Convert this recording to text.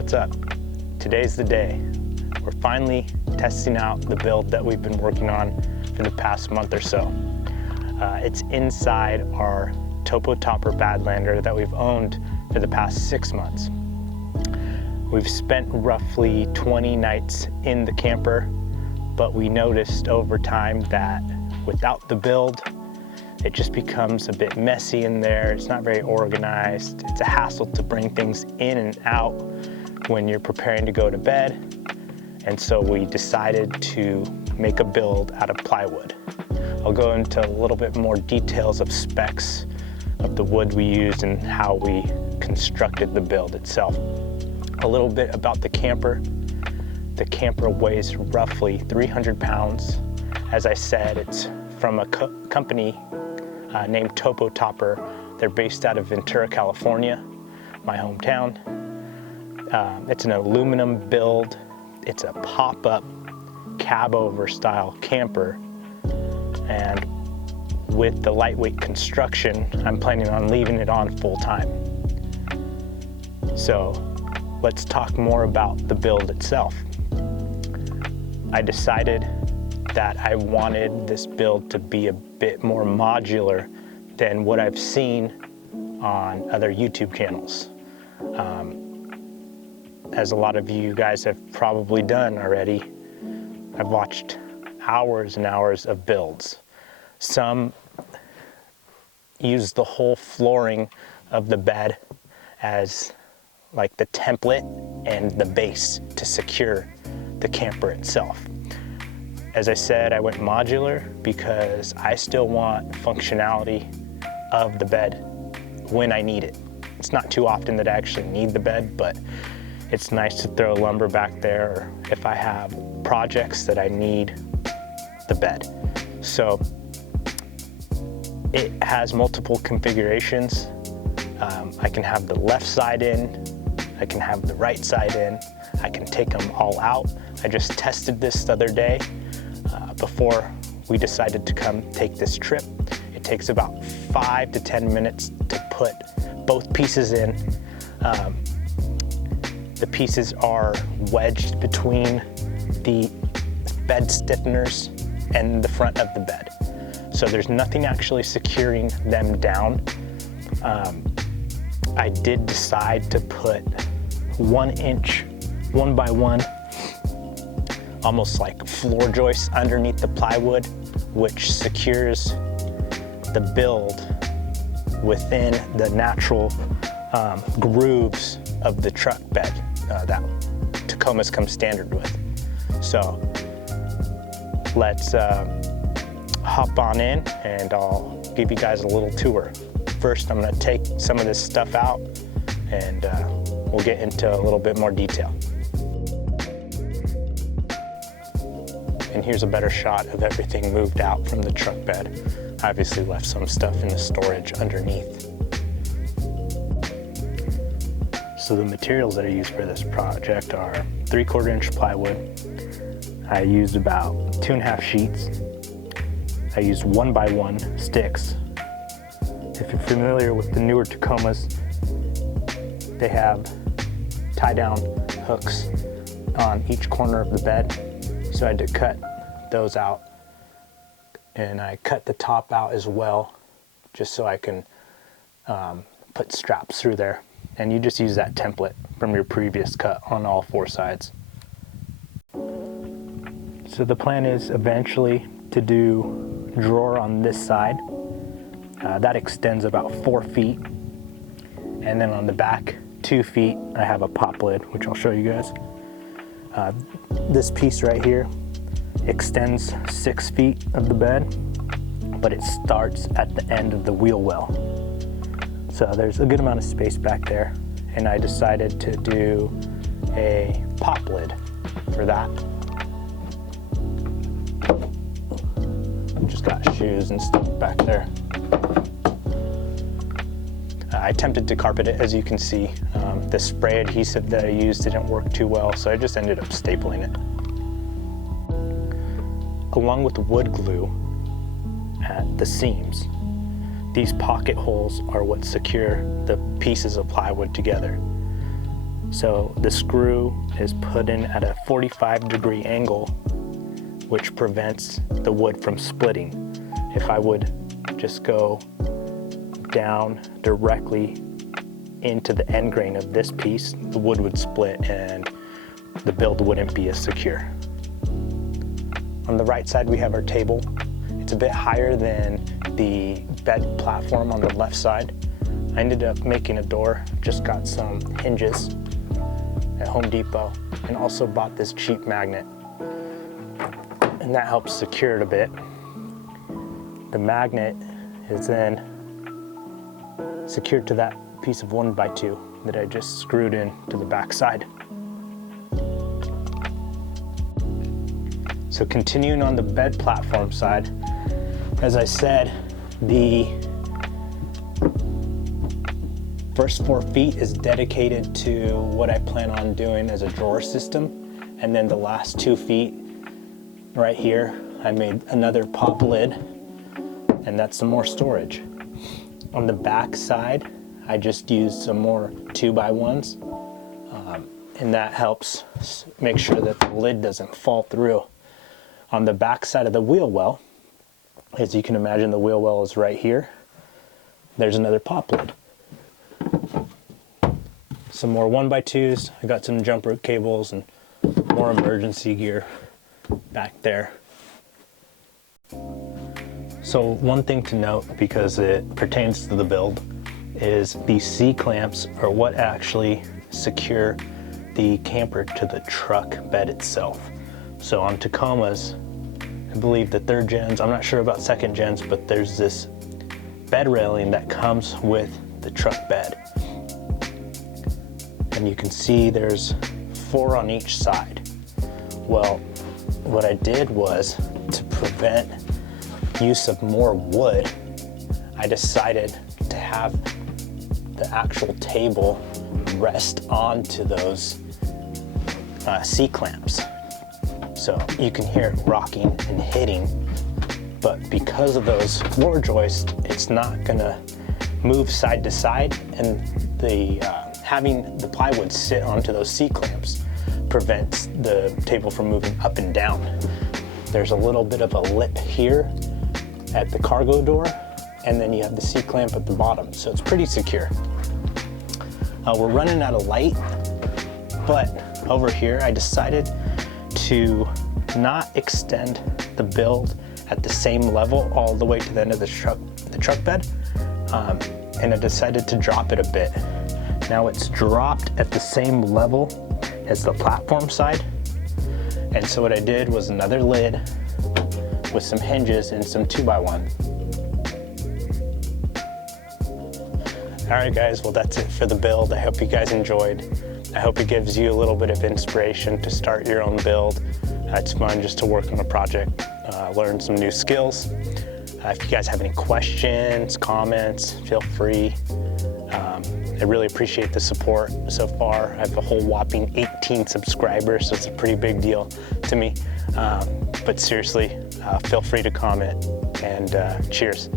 what's up? Today's the day. We're finally testing out the build that we've been working on for the past month or so. It's inside our Topo Toppers Badlander that we've owned for the past 6 months. We've spent roughly 20 nights in the camper, but we noticed over time that without the build, it just becomes a bit messy in there. It's not very organized. It's a hassle to bring things in and out when you're preparing to go to bed. And so we decided to make a build out of plywood. I'll go into a little bit more details of specs of the wood we used and how we constructed the build itself. A little bit about the camper. The camper weighs roughly 300 pounds. As I said, it's from a company named Topo Toppers. They're based out of Ventura, California, my hometown. It's an aluminum build. It's a pop-up cab-over style camper. And with the lightweight construction, I'm planning on leaving it on full time. So let's talk more about the build itself. I decided that I wanted this build to be a bit more modular than what I've seen on other YouTube channels. As a lot of you guys have probably done already, I've watched hours and hours of builds. Some use the whole flooring of the bed as like the template and the base to secure the camper itself. As I said, I went modular because I still want functionality of the bed when I need it. It's not too often that I actually need the bed, but it's nice to throw lumber back there or if I have projects that I need the bed. So it has multiple configurations. I can have the left side in, I can have the right side in, I can take them all out. I just tested this the other day before we decided to come take this trip. It takes about 5 to 10 minutes to put both pieces in. The pieces are wedged between the bed stiffeners and the front of the bed. So there's nothing actually securing them down. I did decide to put 1 inch, 1 by 1, almost like floor joists underneath the plywood, which secures the build within the natural grooves of the truck bed that Tacomas come standard with. So let's hop on in and I'll give you guys a little tour. First, I'm gonna take some of this stuff out and we'll get into a little bit more detail. And here's a better shot of everything moved out from the truck bed. I obviously left some stuff in the storage underneath. So the materials that I used for this project are 3/4 inch plywood. I used about 2.5 sheets. I used 1 by 1 sticks. If you're familiar with the newer Tacomas, they have tie-down hooks on each corner of the bed. So I had to cut those out, and I cut the top out as well, just so I can put straps through there. And you just use that template from your previous cut on all 4 sides. So the plan is eventually to do a drawer on this side. That extends about 4 feet. And then on the back 2 feet, I have a pop lid, which I'll show you guys. This piece right here extends 6 feet of the bed, but it starts at the end of the wheel well. So there's a good amount of space back there, and I decided to do a pop lid for that. Just got shoes and stuff back there. I attempted to carpet it, as you can see. The spray adhesive that I used didn't work too well, so I just ended up stapling it. Along with wood glue at the seams, these pocket holes are what secure the pieces of plywood together. So the screw is put in at a 45-degree angle, which prevents the wood from splitting. If I would just go down directly into the end grain of this piece, the wood would split and the build wouldn't be as secure. On the right side, we have our table. It's a bit higher than the bed platform on the left side. I ended up making a door, just got some hinges at Home Depot, and also bought this cheap magnet. And that helps secure it a bit. The magnet is then secured to that piece of 1x2 that I just screwed in to the back side. So continuing on the bed platform side, as I said, the first 4 feet is dedicated to what I plan on doing as a drawer system. And then the last 2 feet right here, I made another pop lid, and that's some more storage. On the back side, I just used some more 2x1s, and that helps make sure that the lid doesn't fall through. On the back side of the wheel well, as you can imagine, the wheel well is right here. There's another pop lid. Some more 1x2s. I got some jump rope cables and more emergency gear back there. So one thing to note, because it pertains to the build, is these C-clamps are what actually secure the camper to the truck bed itself. So on Tacomas, I believe the 3rd gens, I'm not sure about 2nd gens, but there's this bed railing that comes with the truck bed. And you can see there's 4 on each side. Well, what I did was, to prevent use of more wood, I decided to have the actual table rest onto those C-clamps. So you can hear it rocking and hitting, but because of those floor joists, it's not gonna move side to side, and having the plywood sit onto those C-clamps prevents the table from moving up and down. There's a little bit of a lip here at the cargo door, and then you have the C-clamp at the bottom, so it's pretty secure. We're running out of light, but over here I decided to not extend the build at the same level all the way to the end of the truck bed, and I decided to drop it a bit. Now it's dropped at the same level as the platform side, and so what I did was another lid with some hinges and some 2x1. All right guys, well that's it for the build. I hope you guys enjoyed. I hope it gives you a little bit of inspiration to start your own build. It's fun just to work on a project, learn some new skills. If you guys have any questions, comments, feel free. I really appreciate the support so far. I have a whole whopping 18 subscribers, so it's a pretty big deal to me. But seriously, feel free to comment, and cheers.